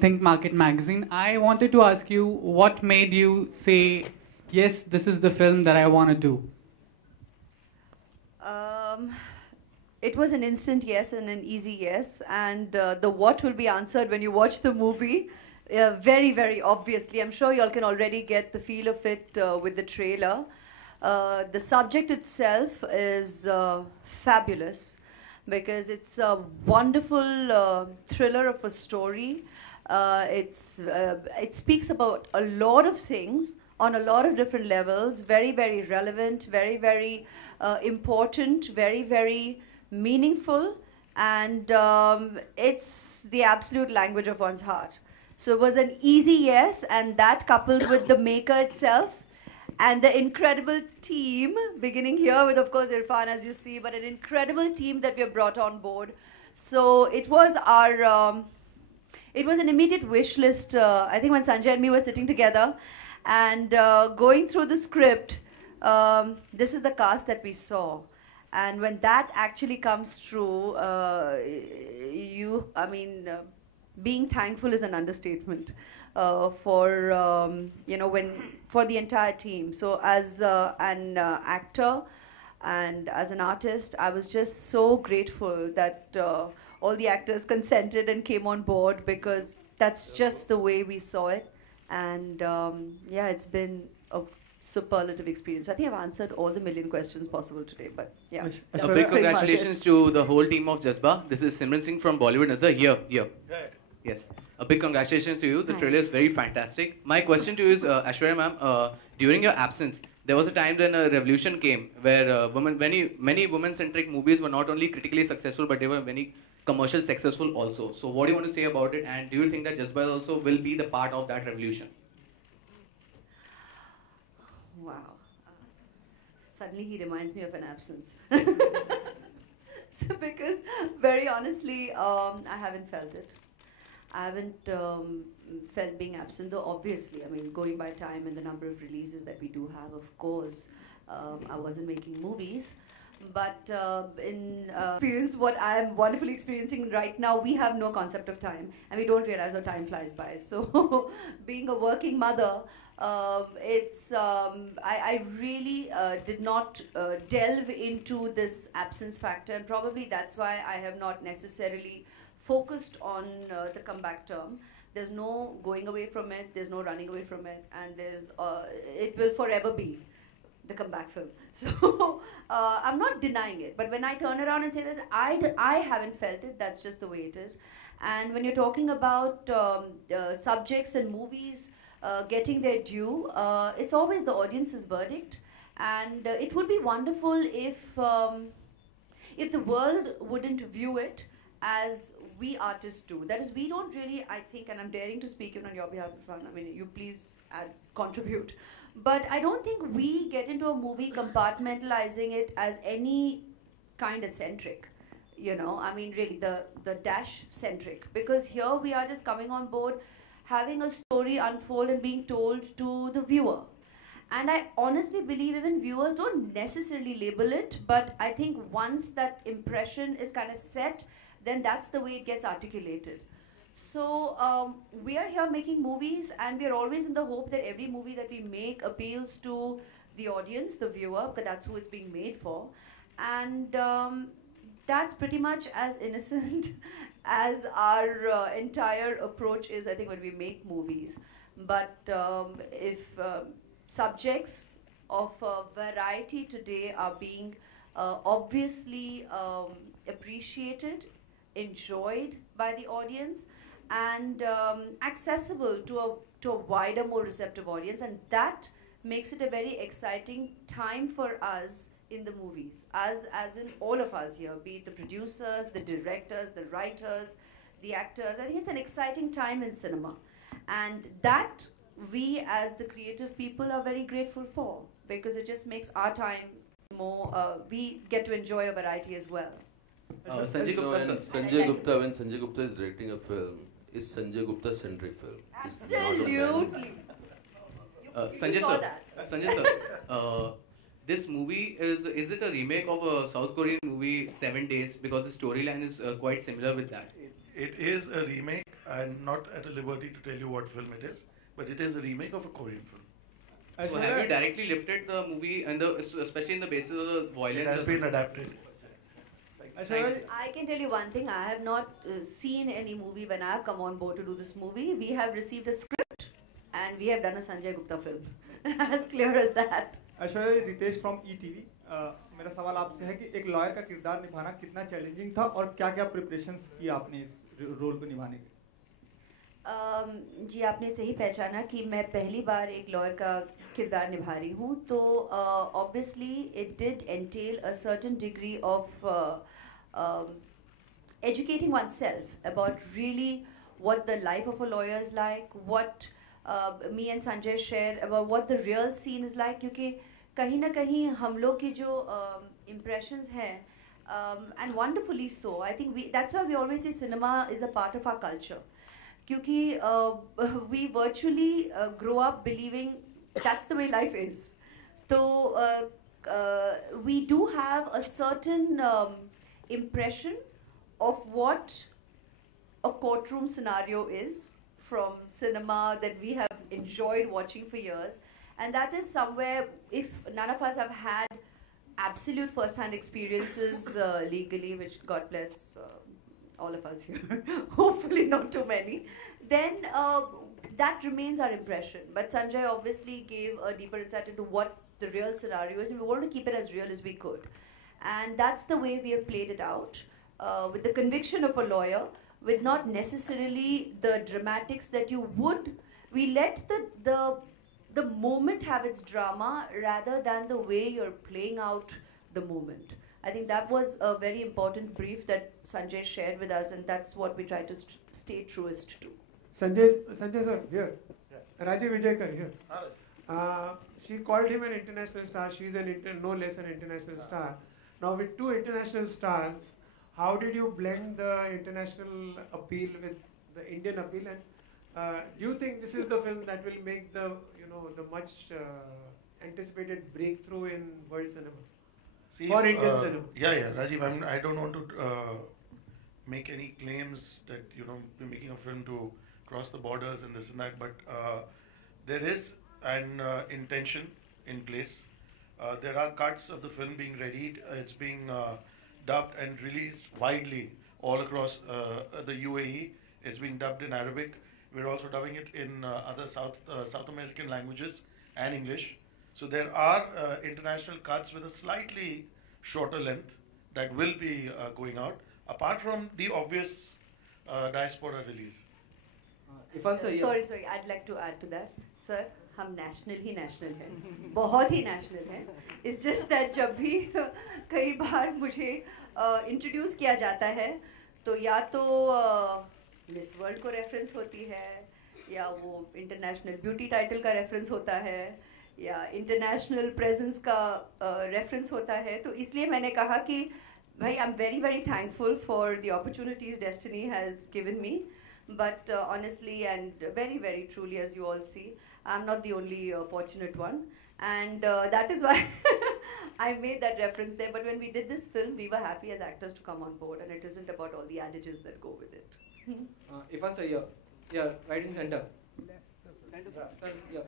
Think Market magazine. I wanted to ask you what made you say, yes, this is the film that I want to do? Um, it was an instant yes and an easy yes, and the what will be answered when you watch the movie. Very, very obviously. I'm sure you all can already get the feel of it with the trailer. The subject itself is fabulous because it's a wonderful thriller of a story. It speaks about a lot of things on a lot of different levels, very, very relevant, very, very important, very, very meaningful, and it's the absolute language of one's heart. So it was an easy yes, and that coupled with the maker itself and the incredible team, beginning here with, of course, Irfan, as you see, but an incredible team that we have brought on board. So it was it was an immediate wish list. I think when Sanjay and me were sitting together and going through the script, this is the cast that we saw. And when that actually comes true, being thankful is an understatement for the entire team. So as an actor and as an artist, I was just so grateful that all the actors consented and came on board, because that's just the way we saw it. And yeah, it's been a superlative experience. I think I've answered all the million questions possible today, but yeah. A big congratulations to the whole team of Jazba. This is Simran Singh from Bollywood Nazar. Here. Yes. A big congratulations to you. The trailer is very fantastic. My question to you is, Aishwarya ma'am, during your absence, there was a time when a revolution came where many women-centric movies were not only critically successful, but they were many commercial successful also. So what do you want to say about it? And do you think that Jazba also will be the part of that revolution? Wow. Suddenly he reminds me of an absence. So because very honestly, I haven't felt it. I haven't felt being absent, though obviously, I mean, going by time and the number of releases that we do have, of course, I wasn't making movies. But in experience, what I am wonderfully experiencing right now, we have no concept of time, and we don't realize how time flies by. So being a working mother, I really did not delve into this absence factor, and probably that's why I have not necessarily focused on the comeback term. There's no going away from it, there's no running away from it, and it will forever be the comeback film. So I'm not denying it, but when I turn around and say that I haven't felt it, that's just the way it is. And when you're talking about subjects and movies getting their due, it's always the audience's verdict, and it would be wonderful if the world wouldn't view it as we artists do. That is, we don't really, I think, and I'm daring to speak even on your behalf, Irfan, I mean, you please contribute. But I don't think we get into a movie compartmentalizing it as any kind of centric, you know, I mean, really the dash centric, because here we are just coming on board, having a story unfold and being told to the viewer. And I honestly believe even viewers don't necessarily label it, but I think once that impression is kind of set, then that's the way it gets articulated. So we are here making movies, and we are always in the hope that every movie that we make appeals to the audience, the viewer, because that's who it's being made for. And that's pretty much as innocent as our entire approach is, I think, when we make movies. But if subjects of variety today are being obviously appreciated, enjoyed by the audience, and accessible to a wider, more receptive audience, and that makes it a very exciting time for us in the movies, as in all of us here, be it the producers, the directors, the writers, the actors. I think it's an exciting time in cinema, and that we as the creative people are very grateful for, because it just makes our time more, we get to enjoy a variety as well. Sanjay Gupta, when Sanjay Gupta is directing a film, is Sanjay Gupta centric film? Absolutely. Sanjay sir, this movie is it a remake of a South Korean movie 7 Days, because the storyline is quite similar with that? It is a remake. I'm not at a liberty to tell you what film it is, but it is a remake of a Korean film. So have you directly lifted the movie, and especially in the basis of the violence? It has been adapted. I can tell you one thing. I have not seen any movie when I have come on board to do this movie. We have received a script and we have done a Sanjay Gupta film. As clear as that. Aishwarya, Ritesh from ETV. मेरा सवाल आपसे है कि एक lawyer का किरदार निभाना कितना चैलेंजिंग था और क्या-क्या प्रिपरेशंस की आपने इस रोल को निभाने के? जी, आपने सही पहचाना कि मैं पहली बार एक लॉयर का किरदार निभा रही हूँ, तो obviously it did entail a certain degree of educating oneself about really what the life of a lawyer is like, what me and Sanjay share about what the real scene is like, क्योंकि कहीं ना कहीं हम लोग की जो impressions हैं, and wonderfully so, I think that's why we always say cinema is a part of our culture, क्योंकि we virtually grow up believing that's the way life is. So we do have a certain impression of what a courtroom scenario is from cinema that we have enjoyed watching for years, and that is somewhere, if none of us have had absolute first-hand experiences legally, which God bless all of us here, hopefully not too many, then that remains our impression. But Sanjay obviously gave a deeper insight into what the real scenario is, and we wanted to keep it as real as we could. And that's the way we have played it out, with the conviction of a lawyer, with not necessarily the dramatics that you would. We let the moment have its drama rather than the way you're playing out the moment. I think that was a very important brief that Sanjay shared with us, and that's what we try to stay truest to. Sanjay sir, here. Rajiv Vijayakar, here. She called him an international star. She's no less an international star. Now, with two international stars, how did you blend the international appeal with the Indian appeal? And do you think this is the film that will make the much anticipated breakthrough in world cinema? See, for Indian cinema? Yeah, Rajiv. I don't want to make any claims that we're making a film to cross the borders and this and that, but there is an intention in place. There are cuts of the film being readied. It's being dubbed and released widely all across the UAE. It's being dubbed in Arabic. We're also dubbing it in other South American languages and English. So there are international cuts with a slightly shorter length that will be going out, apart from the obvious diaspora release. Sorry, I'd like to add to that. Sir, हम national हैं, बहुत ही national हैं. It's just that जब भी कई बार मुझे introduce किया जाता है, तो या तो Miss World को reference होती है, या वो international beauty title का reference होता है, या international presence का reference होता है. तो इसलिए मैंने कहा कि भाई, I'm very, very thankful for the opportunities destiny has given me. But honestly and very, very truly, as you all see, I'm not the only fortunate one. And that is why I made that reference there. But when we did this film, we were happy as actors to come on board. And it isn't about all the adages that go with it. Irfan sir, yeah, right in center. Sir, yeah.